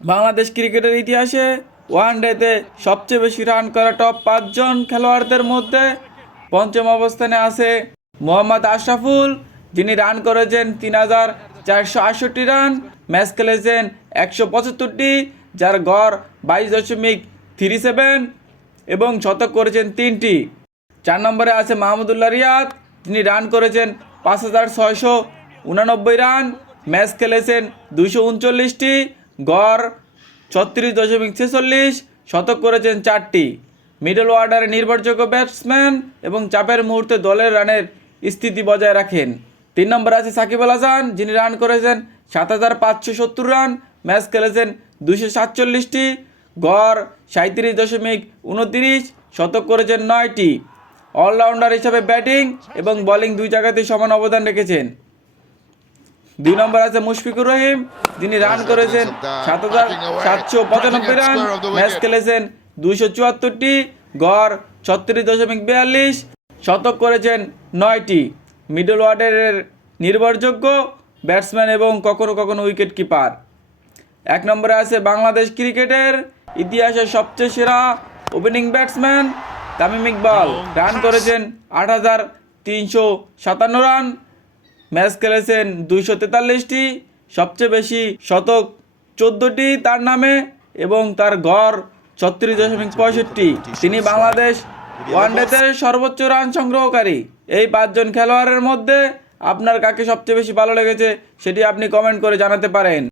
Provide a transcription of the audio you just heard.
বাংলাদেশ ক্রিকেটের ইতিহাসে ওয়ানডেতে সবচেয়ে বেশি রান করা টপ পাঁচজন খেলোয়াড়দের মধ্যে পঞ্চম অবস্থানে আছে মোহাম্মদ আশরাফুল, যিনি রান করেছেন তিন হাজার চারশো আটষট্টি রান ম্যাচ খেলেছেন একশো পঁচাত্তরটি, যার গড় বাইশ দশমিক থ্রি সেভেন এবং শতক করেছেন তিনটি। চার নম্বরে আছে মাহমুদুল্লাহ রিয়াদ তিনি রান করেছেন পাঁচ হাজার ছয়শো উনানব্বই রান ম্যাচ খেলেছেন দুইশো উনচল্লিশটি। গড় ছত্রিশ দশমিক ছেচল্লিশ, শতক করেছেন চারটি। মিডল অর্ডারে নির্ভরযোগ্য ব্যাটসম্যান এবং চাপের মুহূর্তে দলের রানের স্থিতি বজায় রাখেন। তিন নম্বর আছে সাকিব আল হাসান, যিনি রান করেছেন সাত হাজার পাঁচশো সত্তর রান ম্যাচ খেলেছেন দুশো সাতচল্লিশটি, গড় সাঁত্রিশ দশমিক উনত্রিশ, শতক করেছেন নয়টি। অলরাউন্ডার হিসাবে ব্যাটিং এবং বোলিং দুই জায়গাতেই সমান অবদান রেখেছেন। দুই নম্বর আছে মুশফিকুর রহিম যিনি রান করেছেন সাত হাজার সাতশো পঁচানব্বই রান ম্যাচ খেলেছেন দুইশো চুয়াত্তরটি গড় ছত্রিশ দশমিক বিয়াল্লিশ শতক করেছেন নয়টি। মিডল অর্ডারের নির্ভরযোগ্য ব্যাটসম্যান এবং কখনো কখনো উইকেট কিপার এক নম্বরে আছে বাংলাদেশ ক্রিকেটের ইতিহাসের সবচেয়ে সেরা opening batsman Tamim Iqbal. Run করেছেন আট হাজার তিনশো সাতান্ন রান ম্যাচ খেলেছেন দুইশো তেতাল্লিশটি, সবচেয়ে বেশি শতক চোদ্দোটি তার নামে এবং তার গড় ছত্রিশ দশমিক পঁয়ষট্টি। তিনি বাংলাদেশ ওয়ানডেতে সর্বোচ্চ রান সংগ্রহকারী। এই পাঁচজন খেলোয়াড়ের মধ্যে আপনার কাকে সবচেয়ে বেশি ভালো লেগেছে সেটি আপনি কমেন্ট করে জানাতে পারেন।